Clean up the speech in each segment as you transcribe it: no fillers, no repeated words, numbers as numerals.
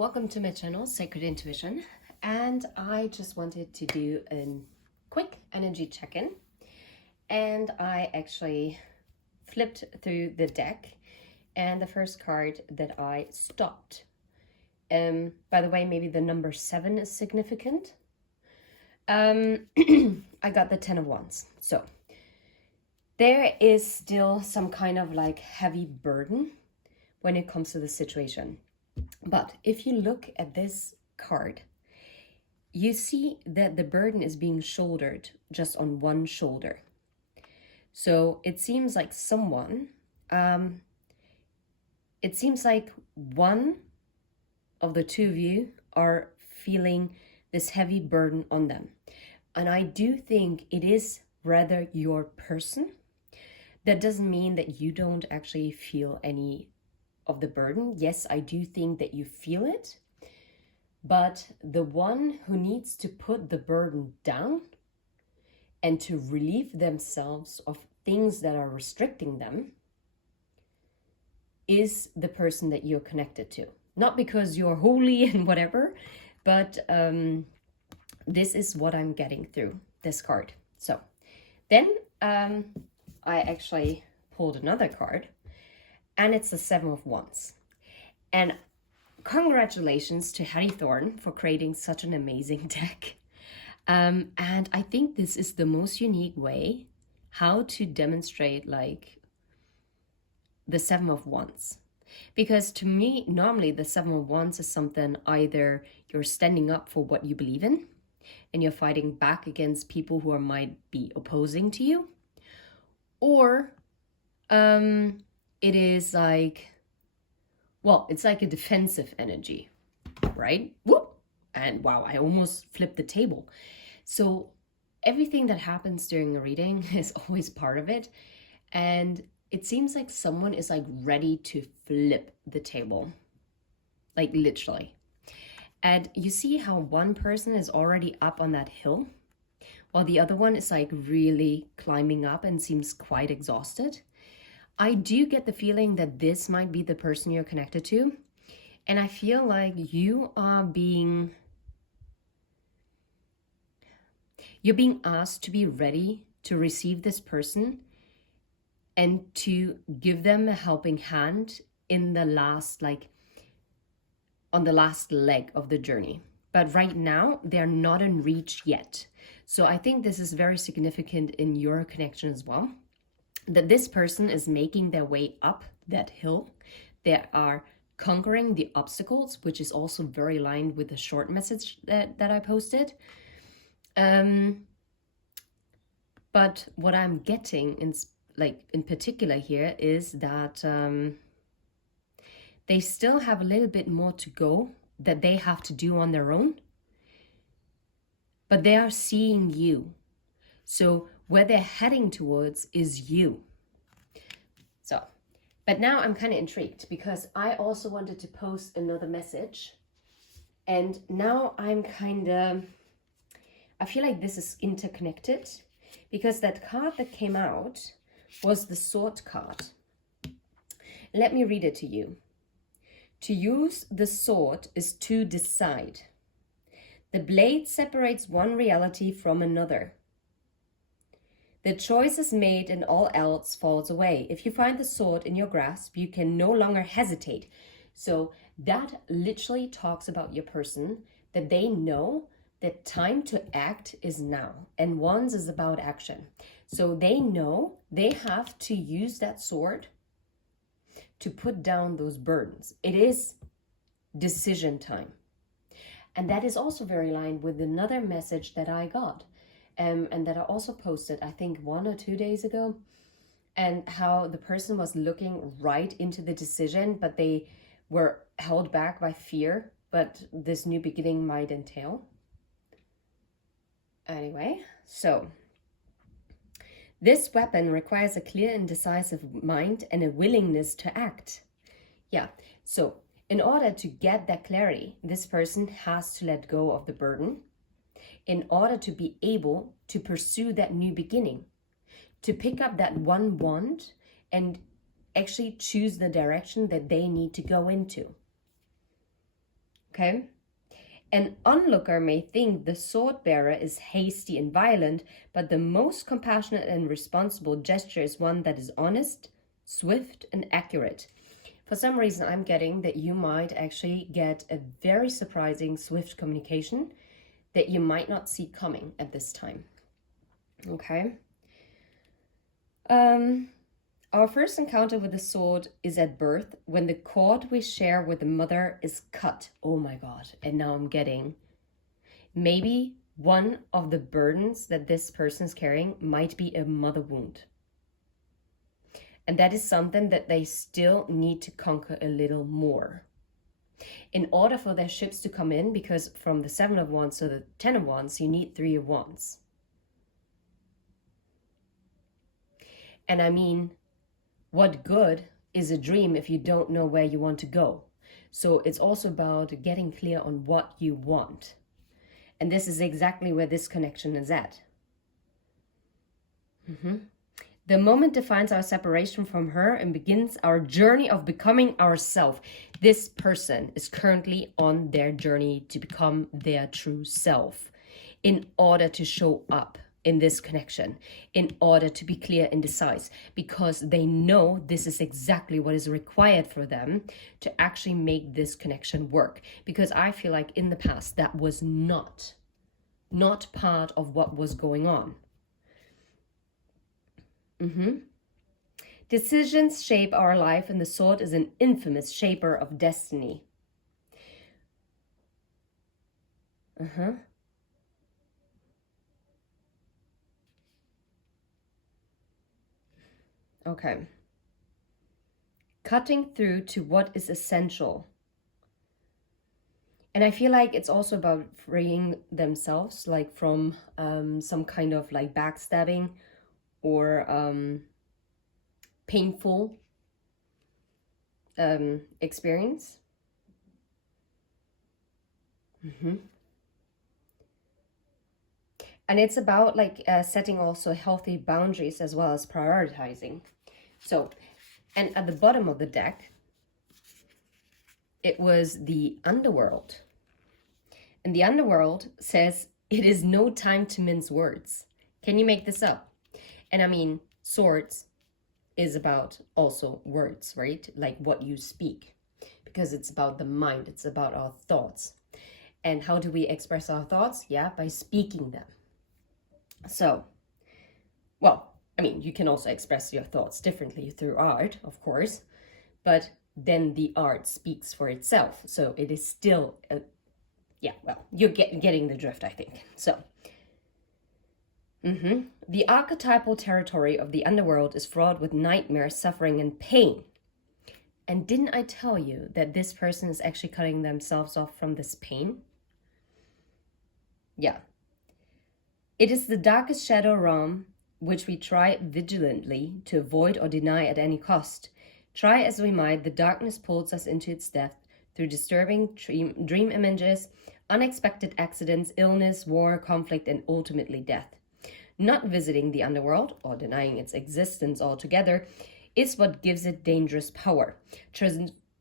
Welcome to my channel, Sacred Intuition, and I just wanted to do a quick energy check-in, and I actually flipped through the deck, and the first card that I stopped. By the way, maybe the number 7 is significant. I got the 10 of Wands. So there is still some kind of like heavy burden when it comes to the situation. But if you look at this card, you see that the burden is being shouldered just on one shoulder. So it seems like one of the two of you are feeling this heavy burden on them. And I do think it is rather your person. That doesn't mean that you don't actually feel any of the burden. Yes, I do think that you feel it, but the one who needs to put the burden down and to relieve themselves of things that are restricting them is the person that you're connected to. Not because you're holy and whatever, but this is what I'm getting through this card. So then I actually pulled another card, and it's the 7 of Wands. And congratulations to Hattie Thorne for creating such an amazing deck. And I think this is the most unique way how to demonstrate like the 7 of Wands. Because to me, normally the 7 of Wands is something either you're standing up for what you believe in and you're fighting back against people who might be opposing to you, or it is like, well, it's like a defensive energy, right? Whoop! And wow, I almost flipped the table. So everything that happens during a reading is always part of it. And it seems like someone is like ready to flip the table, like literally. And you see how one person is already up on that hill, while the other one is like really climbing up and seems quite exhausted. I do get the feeling that this might be the person you're connected to. And I feel like you're being asked to be ready to receive this person and to give them a helping hand in the last, like on the last leg of the journey. But right now, they're not in reach yet. So I think this is very significant in your connection as well, that this person is making their way up that hill. They are conquering the obstacles, which is also very aligned with the short message that I posted. But what I'm getting in particular here is that they still have a little bit more to go that they have to do on their own, but they are seeing you. So where they're heading towards is you. So, but now I'm kind of intrigued because I also wanted to post another message. And now I feel like this is interconnected because that card that came out was the Sword card. Let me read it to you. To use the sword is to decide. The blade separates one reality from another. The choice is made and all else falls away. If you find the sword in your grasp, you can no longer hesitate. So that literally talks about your person, that they know that time to act is now. And Wands is about action. So they know they have to use that sword to put down those burdens. It is decision time. And that is also very aligned with another message that I got. And that I also posted, I think 1 or 2 days ago, and how the person was looking right into the decision, but they were held back by fear, but this new beginning might entail. Anyway, so this weapon requires a clear and decisive mind and a willingness to act. Yeah, so in order to get that clarity, this person has to let go of the burden in order to be able to pursue that new beginning, to pick up that one wand and actually choose the direction that they need to go into. Okay? An onlooker may think the sword bearer is hasty and violent, but the most compassionate and responsible gesture is one that is honest, swift, and accurate. For some reason, I'm getting that you might actually get a very surprising, swift communication that you might not see coming at this time. Okay? Our first encounter with the sword is at birth, when the cord we share with the mother is cut. Oh my God. And now I'm getting, maybe one of the burdens that this person is carrying might be a mother wound. And that is something that they still need to conquer a little more. In order for their ships to come in, because from the 7 of Wands to the 10 of Wands, you need 3 of Wands. And I mean, what good is a dream if you don't know where you want to go? So it's also about getting clear on what you want. And this is exactly where this connection is at. The moment defines our separation from her and begins our journey of becoming ourselves. This person is currently on their journey to become their true self in order to show up in this connection, in order to be clear and decisive, because they know this is exactly what is required for them to actually make this connection work. Because I feel like in the past that was not part of what was going on. Decisions shape our life, and the sword is an infamous shaper of destiny. Okay. Cutting through to what is essential. And I feel like it's also about freeing themselves, like from some kind of like backstabbing or painful experience. And it's about like setting also healthy boundaries as well as prioritizing. So, and at the bottom of the deck, it was the underworld. And the underworld says, it is no time to mince words. Can you make this up? And I mean, swords is about also words, right? Like what you speak, because it's about the mind. It's about our thoughts. And how do we express our thoughts? Yeah, by speaking them. So, well, I mean, you can also express your thoughts differently through art, of course, but then the art speaks for itself. So it is still, yeah, well, you're getting the drift, I think. So, the archetypal territory of the underworld is fraught with nightmares, suffering, and pain. And didn't I tell you that this person is actually cutting themselves off from this pain? Yeah. It is the darkest shadow realm which we try vigilantly to avoid or deny at any cost. Try as we might, the darkness pulls us into its depth through disturbing dream images, unexpected accidents, illness, war, conflict, and ultimately death. Not visiting the underworld or denying its existence altogether is what gives it dangerous power.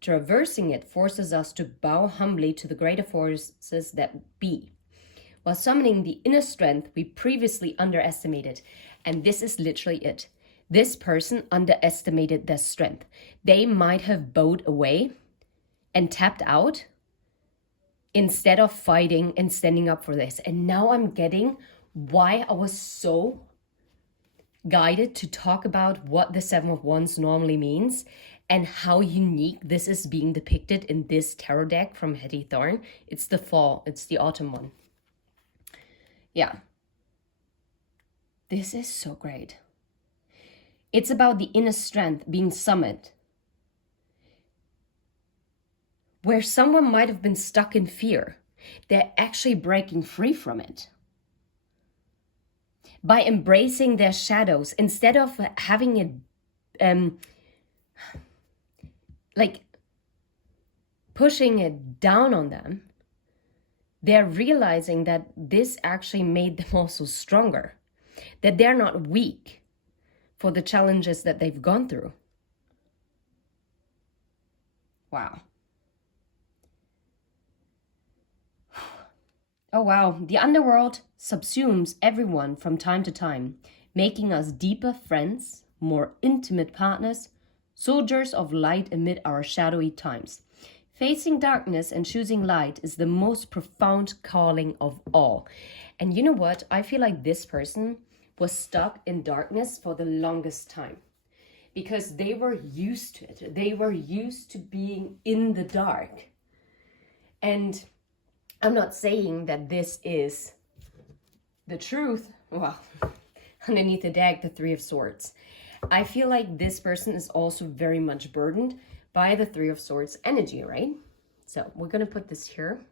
Traversing it forces us to bow humbly to the greater forces that be, while summoning the inner strength we previously underestimated. And this is literally it. This person underestimated their strength. They might have bowed away and tapped out instead of fighting and standing up for this. And now I'm getting why I was so guided to talk about what the 7 of Wands normally means and how unique this is being depicted in this tarot deck from Hetty Thorne. It's the fall, it's the autumn one. Yeah. This is so great. It's about the inner strength being summoned, where someone might have been stuck in fear. They're actually breaking free from it by embracing their shadows instead of having it like pushing it down on them. They're realizing that this actually made them also stronger, that they're not weak for the challenges that they've gone through. Wow. Oh wow, the underworld subsumes everyone from time to time, making us deeper friends, more intimate partners, soldiers of light amid our shadowy times. Facing darkness and choosing light is the most profound calling of all. And you know what? I feel like this person was stuck in darkness for the longest time because they were used to it. They were used to being in the dark. And I'm not saying that this is the truth. Well, underneath the deck, the Three of Swords. I feel like this person is also very much burdened by the Three of Swords energy, right? So we're going to put this here.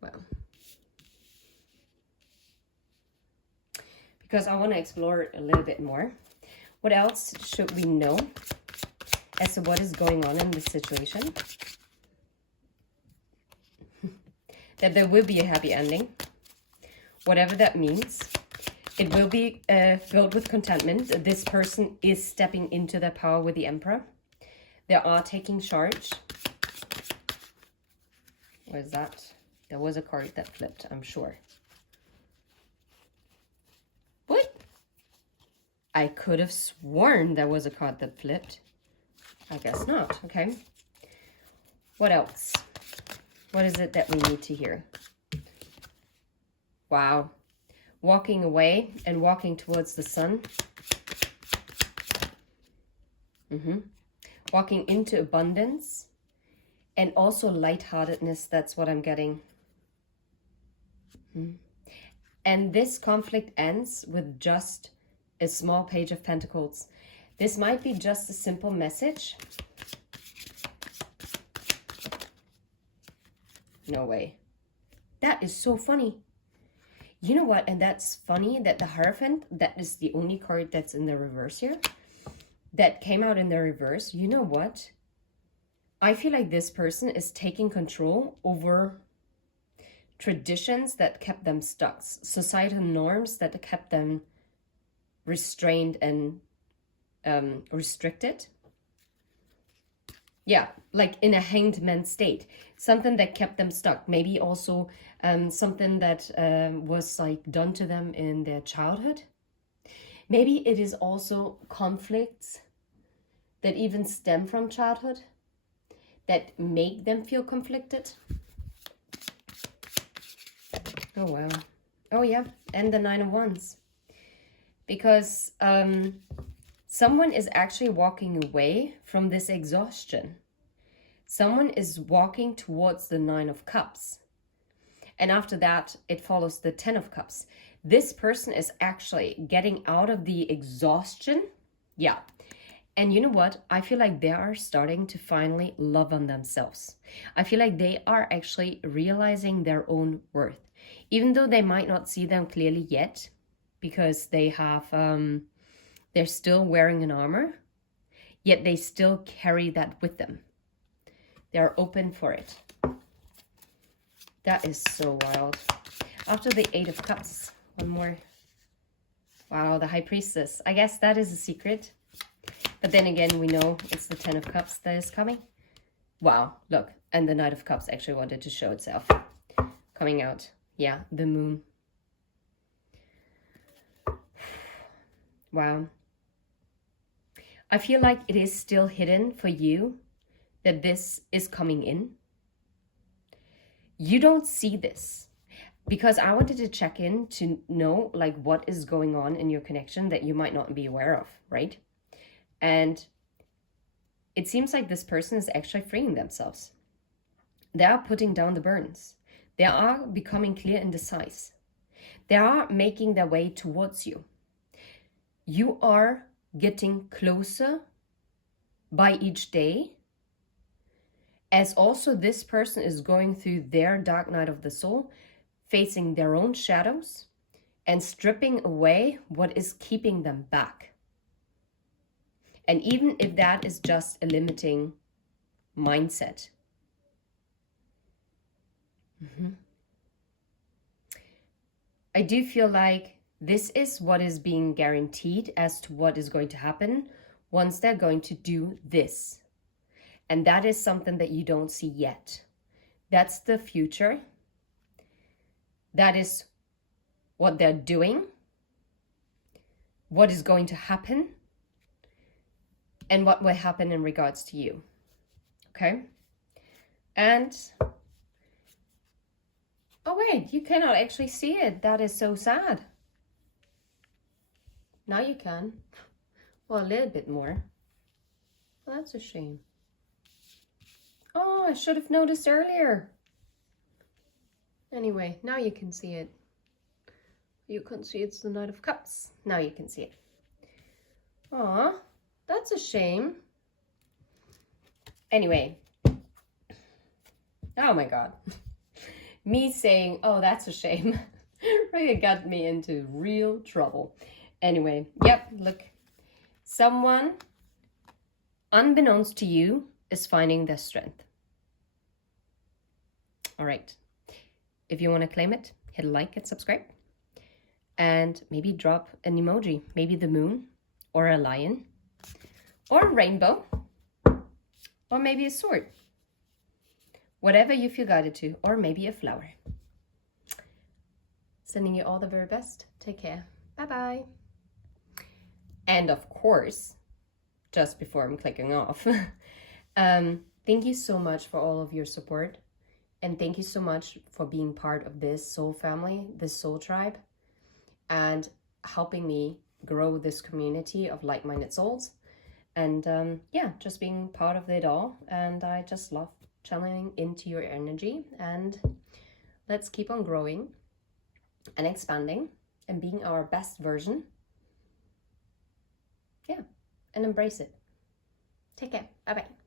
Well, because I want to explore it a little bit more. What else should we know as to what is going on in this situation? That there will be a happy ending, whatever that means. It will be filled with contentment. This person is stepping into their power with the Emperor. They are taking charge. What is that? There was a card that flipped, I'm sure. What? I could have sworn there was a card that flipped. I guess not. Okay. What else? What is it that we need to hear? Wow. Walking away and walking towards the sun. Walking into abundance and also lightheartedness. That's what I'm getting. And this conflict ends with just a small page of pentacles. This might be just a simple message. No way. That is so funny. You know what? And that's funny that the Hierophant, that is the only card that's in the reverse here, that came out in the reverse. You know what? I feel like this person is taking control over traditions that kept them stuck, societal norms that kept them restrained and restricted. Yeah, like in a hanged man state. Something that kept them stuck. Maybe also something that was like done to them in their childhood. Maybe it is also conflicts that even stem from childhood that make them feel conflicted. Oh, wow. Oh, yeah. And the Nine of Wands. Because someone is actually walking away from this exhaustion. Someone is walking towards the Nine of Cups. And after that, it follows the Ten of Cups. This person is actually getting out of the exhaustion. Yeah. And you know what? I feel like they are starting to finally love on themselves. I feel like they are actually realizing their own worth. Even though they might not see them clearly yet, because they have, they're still wearing an armor, yet they still carry that with them. They're open for it. That is so wild. After the Eight of Cups, one more. Wow, the High Priestess. I guess that is a secret. But then again, we know it's the Ten of Cups that is coming. Wow, look. And the Knight of Cups actually wanted to show itself. Coming out. Yeah, the Moon. Wow. I feel like it is still hidden for you that this is coming in. You don't see this because I wanted to check in to know like what is going on in your connection that you might not be aware of, right? And it seems like this person is actually freeing themselves. They are putting down the burdens. They are becoming clear and decisive. They are making their way towards you. You are getting closer by each day, as also this person is going through their dark night of the soul, facing their own shadows and stripping away what is keeping them back. And even if that is just a limiting mindset. I do feel like this is what is being guaranteed as to what is going to happen once they're going to do this. And that is something that you don't see yet. That's the future. That is what they're doing, what is going to happen, and what will happen in regards to you. Okay? And, oh wait, you cannot actually see it. That is so sad. Now you can. Well, a little bit more. Well, that's a shame. Oh, I should have noticed earlier. Anyway, now you can see it. You can see it's the Knight of Cups. Now you can see it. Aw, that's a shame. Anyway. Oh my God. Me saying, oh, that's a shame, really got me into real trouble. Anyway, yep, look. Someone, unbeknownst to you, is finding their strength. All right. If you want to claim it, hit a like and subscribe. And maybe drop an emoji. Maybe the moon, or a lion, or a rainbow, or maybe a sword. Whatever you feel guided to, or maybe a flower. Sending you all the very best. Take care. Bye-bye. And of course, just before I'm clicking off, thank you so much for all of your support. And thank you so much for being part of this soul family, this soul tribe, and helping me grow this community of like-minded souls. And yeah, just being part of it all. And I just love channeling into your energy. And let's keep on growing and expanding and being our best version. Yeah, and embrace it. Take care. Bye-bye.